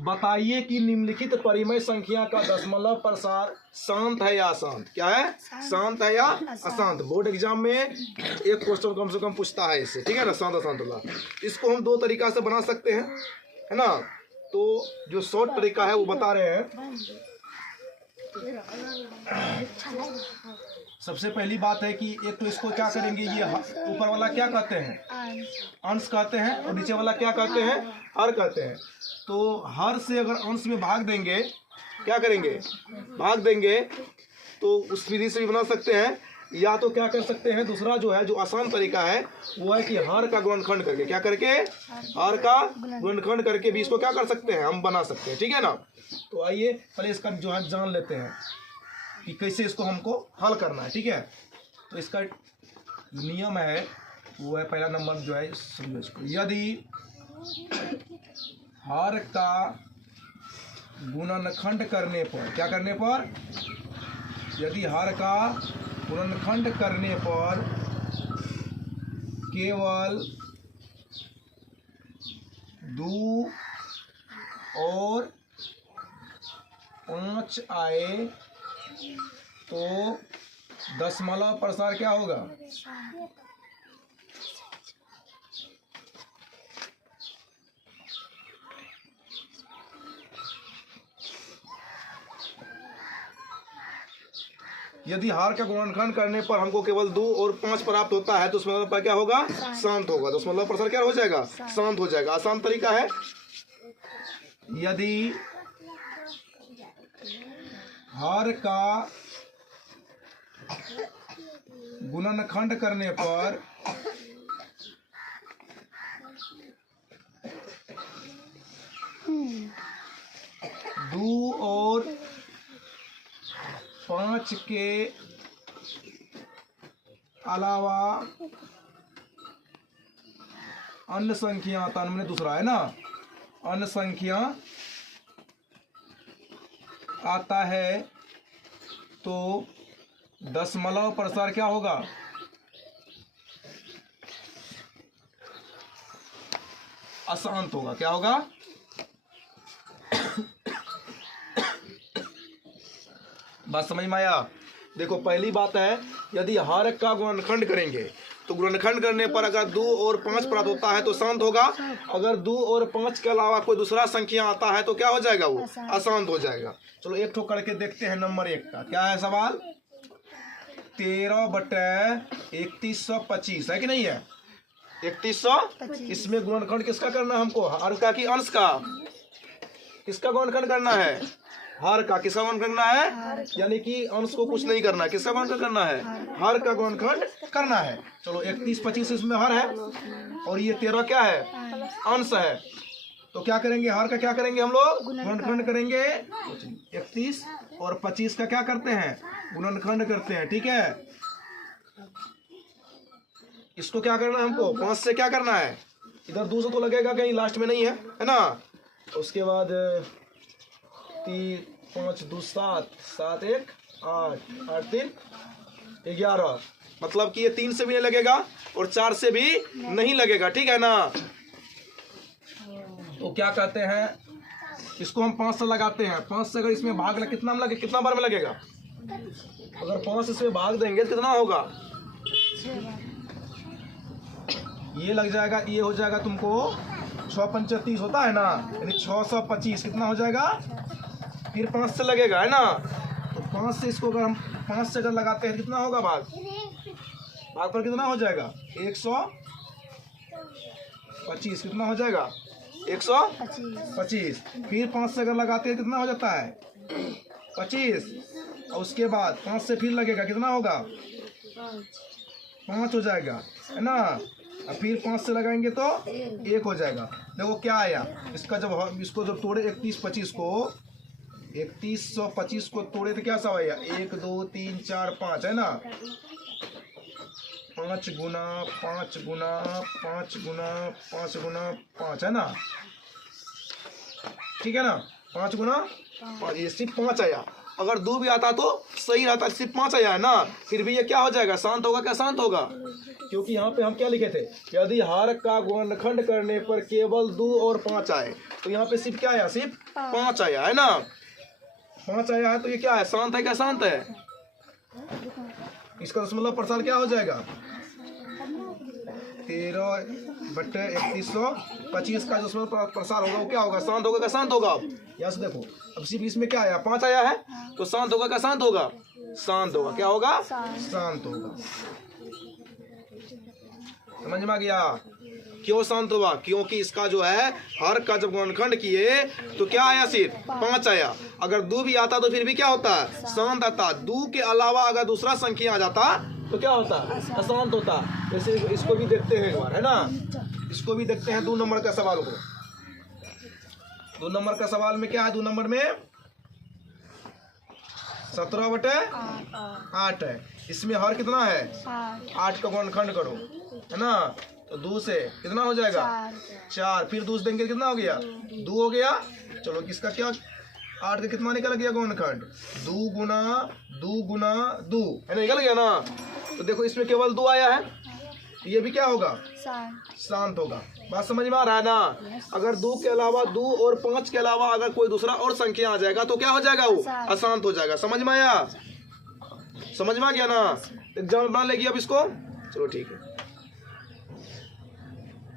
बताइए कि निम्नलिखित परिमेय संख्या का दशमलव प्रसार शांत है या अशांत। क्या है? शांत है या अशांत। बोर्ड एग्जाम में एक क्वेश्चन कम से कम पूछता है इससे, ठीक है ना, शांत अशांत वाला। इसको हम दो तरीका से बना सकते हैं, है ना। तो जो शॉर्ट तरीका है वो बता रहे हैं। सबसे पहली बात है कि एक तो इसको क्या करेंगे, ये ऊपर वाला क्या कहते हैं, अंश कहते हैं, और नीचे वाला क्या कहते हैं, हर कहते हैं। तो हर से अगर अंश में भाग देंगे, क्या करेंगे, भाग देंगे, तो उस विधि से भी बना सकते हैं। या तो क्या कर सकते हैं, दूसरा जो है, जो आसान तरीका है वो है कि हर का गुणनखंड करके, क्या करके, हर का गुणनखंड करके भी इसको क्या कर सकते हैं, हम बना सकते हैं, ठीक है ना। तो आइए पहले इसका जो है जान लेते हैं कि कैसे इसको हमको हल करना है, ठीक है। तो इसका नियम है वो है, पहला नंबर जो है समझो इसको, यदि हर का गुणनखंड करने पर, क्या करने पर, यदि हर का गुणनखंड करने पर केवल 2 और 5 आए तो दशमलव प्रसार क्या होगा, यदि हार का गुणनखंड करने पर हमको केवल 2 और 5 प्राप्त होता है तो उसमें मतलब क्या होगा, शांत होगा। तो दशमलव प्रसार क्या हो जाएगा, शांत हो जाएगा। आसान तरीका है, यदि हार का गुणनखंड करने पर दो और 5 के अलावा अन्य संख्या आता, मैंने दूसरा है ना, अन्य संख्या आता है तो दशमलव प्रसार क्या होगा, अशांत होगा। क्या होगा, बात समझ में आया। देखो पहली बात है, यदि हर का गुणनखंड करेंगे तो गुणनखंड करने पर अगर 2 और 5 प्राप्त होता है तो शांत होगा। अगर 2 और 5 के अलावा कोई दूसरा संख्या आता है तो क्या हो जाएगा, वो अशांत हो जाएगा। चलो एक ठो करके देखते हैं। नंबर 1 का क्या है सवाल, 13/3125 है कि नहीं है, 3100। इसमें गुणनखंड किसका करना है हमको, हर का कि अंश का, किसका गुणनखंड करना है, हर का। किसका गुणनखंड करना है, यानी कि अंश को कुछ नहीं करना है, किसका गुणनखंड करना है, हर का गुणनखंड करना है। चलो 31/25 इसमें हर है और ये 13 क्या है, अंश है। तो क्या करेंगे, हर का क्या करेंगे हम लोग, गुणनखंड करेंगे। 31 और 25 का क्या करते हैं, गुणनखंड करते हैं, ठीक है। इसको क्या करना है हमको, 5 से क्या करना है, इधर 2 से तो लगेगा कहीं लास्ट में नहीं है, है ना। उसके बाद 3 5 2 7 7 1 8 8 3 11, मतलब कि ये 3 से भी नहीं लगेगा और 4 से भी नहीं लगेगा, ठीक है ना। तो क्या कहते हैं, इसको हम 5 से लगाते हैं। 5 से अगर इसमें भाग लगे, कितना लगे, कितना बार में लगेगा, अगर 5 इसमें भाग देंगे तो कितना होगा, ये लग जाएगा, ये हो जाएगा तुमको 6 5 30 होता है ना, यानी 625 कितना हो जाएगा, फिर 5 से लगेगा, है ना। तो 5 से इसको अगर हम 5 से अगर लगाते हैं कितना होगा, भाग पर कितना हो जाएगा, 125, कितना हो जाएगा, 125। फिर 5 से अगर लगाते हैं कितना हो जाता है, 25, और उसके बाद 5 से फिर लगेगा, कितना होगा, 5 हो जाएगा, है ना। और फिर 5 से लगाएंगे तो 1 हो जाएगा। देखो क्या आया, इसका जब इसको जब तोड़े 3125 को, 3125 को तोड़े तो क्या सब आया, 1 2 3 4 5, है ना। 5 गुना 5 गुना 5 गुना 5 गुना 5, है ना, ठीक है ना। 5 गुना 5, ये सिर्फ 5 आया। अगर 2 भी आता तो सही रहता, सिर्फ 5 आया है ना, फिर भी ये क्या हो जाएगा, शांत होगा क्या शांत होगा, क्योंकि यहाँ पे हम क्या लिखे थे, यदि हर का गुणनखंड करने पर केवल 2 और 5 आए, तो यहाँ पे सिर्फ क्या आया, सिर्फ 5 आया है ना, 5 आया है, तो ये क्या है, शांत है क्या शांत है। इसका दशमलव प्रसार क्या हो जाएगा, 13/3125 का दशमलव प्रसार होगा वो क्या होगा, शांत होगा क्या शांत होगा। यहाँ से देखो, अब सिर्फ इसमें क्या आया, 5 आया है, तो शांत होगा क्या शांत होगा, शांत होगा, क्या होगा, शांत होगा। समझ में आ गया, क्यों शांत हुआ, क्योंकि इसका जो है हर का जब गुणनखंड किए तो क्या आया, सिर्फ 5 आया, अगर 2 भी आता तो फिर भी क्या होता, शांत आता, 2 के अलावा अगर दूसरा संख्या आ जाता तो क्या होता, अशांत होता। जैसे इसको भी देखते हैं एक बार, है ना, इसको भी देखते हैं 2 नंबर का सवाल को। 2 नंबर का सवाल में क्या है, 2 नंबर में 17/8 है, इसमें हर कितना है, 8 का गुणनखंड करो, है ना, तो 2 से कितना हो जाएगा, 4, फिर 2 से देंगे कितना हो गया, 2 हो गया। चलो किसका क्या, 8 का कितना निकल गया गुणनखंड, 2 गुना 2 है ना, निकल गया ना। तो देखो इसमें केवल 2 आया है, तो ये भी क्या होगा, शांत होगा। बात समझ में आ रहा है ना। अगर 2 के अलावा 2 और 5 के अलावा अगर कोई दूसरा और संख्या आ जाएगा तो क्या हो जाएगा, वो अशांत हो जाएगा। समझ में आया, समझ में आ गया ना। एग्जाम बना लेगी अब इसको, चलो ठीक है।